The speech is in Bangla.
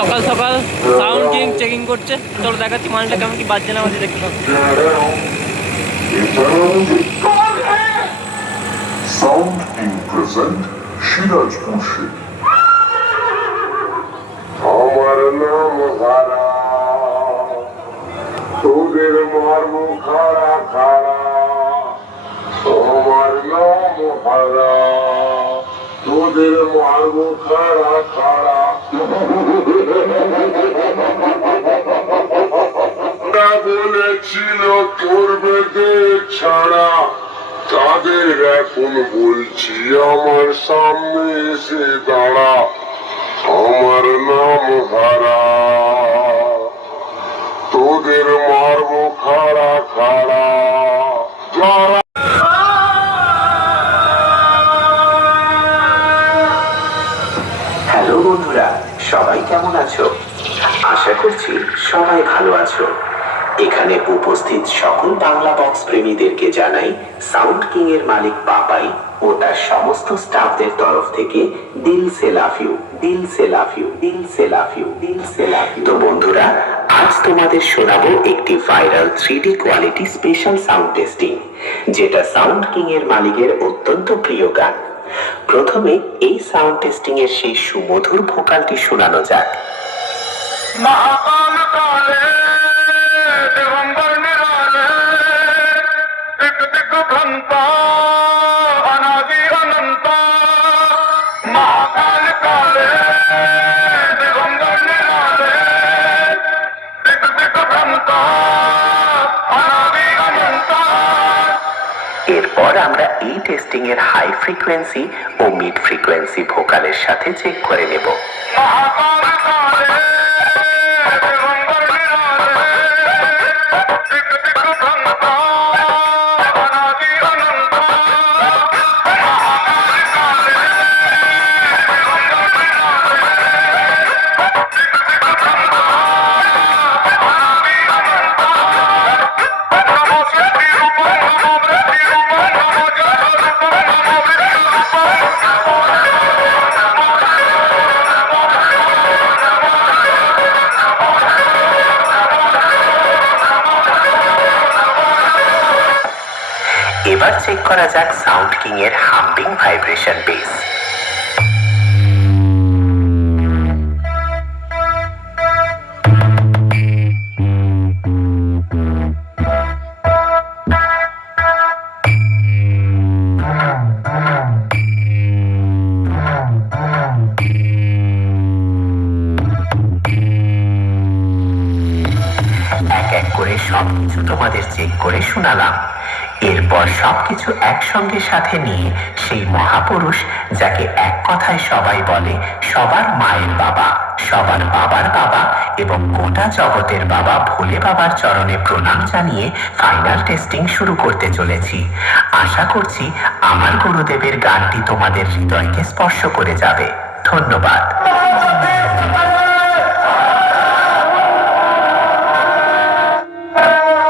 সকাল সকাল সাউন্ড কিং চেকিং করছে। চলো দেখাচ্ছি মালটা কেমন কি বাজছে না আমাদের দেখতে পাবো। Sound king present Sirajpur Sheikh. আমার নাম হারা, তোদের মারব খাড়া খাড়া। আমার নাম হারা, তোদের মারব খাড়া খাড়া। বলেছিল তোর বেগে ছাড়া, তাদের এখন বলছি আমার সামনে এসে দাঁড়া। আমার নাম হারা, তোদের মারব খাড়া খাড়া। যারা হ্যালো বন্ধুরা, সবাই কেমন আছো? আশা করছি সবাই ভালো আছো। এখানে উপস্থিত সকল বাংলা বক্স প্রেমীদেরকে জানাই সাউন্ড কিং এর মালিক পাপাই ও তার সমস্ত স্টাফদের তরফ থেকে দিল সে লাভ ইউ, দিল সে লাভ ইউ, দিল সে লাভ ইউ, দিল সে লাভ ইউ। তো বন্ধুরা, আজ তোমাদের শোনাবো একটি viral 3D quality special sound testing, যেটা সাউন্ড কিং এর মালিকের অত্যন্ত প্রিয় গান। প্রথমে এই সাউন্ড টেস্টিং এর সেই সুমধুর ভোকালটি শোনানো যাক। এরপর আমরা এই টেস্টিং এর হাই ফ্রিকোয়েন্সি ও মিড ফ্রিকোয়েন্সি ভোকালের সাথে চেক করে নেব। এবার চেক করা যাক সাউন্ড কিং এর হাম্বিং ভাইব্রেশন বেস। এক এক করে সবকিছু তোমাদের চেক করে শোনালাম। এরপর সবকিছু একসঙ্গে সাথে নিয়ে সেই মহাপুরুষ, যাকে এক কথায় সবাই বলে সবার মায়ের বাবা, সবার বাবার বাবা এবং গোটা জগতের বাবা ভোলে বাবার চরণে প্রণাম জানিয়ে ফাইনাল টেস্টিং শুরু করতে চলেছি। আশা করছি আমার গুরুদেবের গানটি তোমাদের হৃদয়কে স্পর্শ করে যাবে। ধন্যবাদ।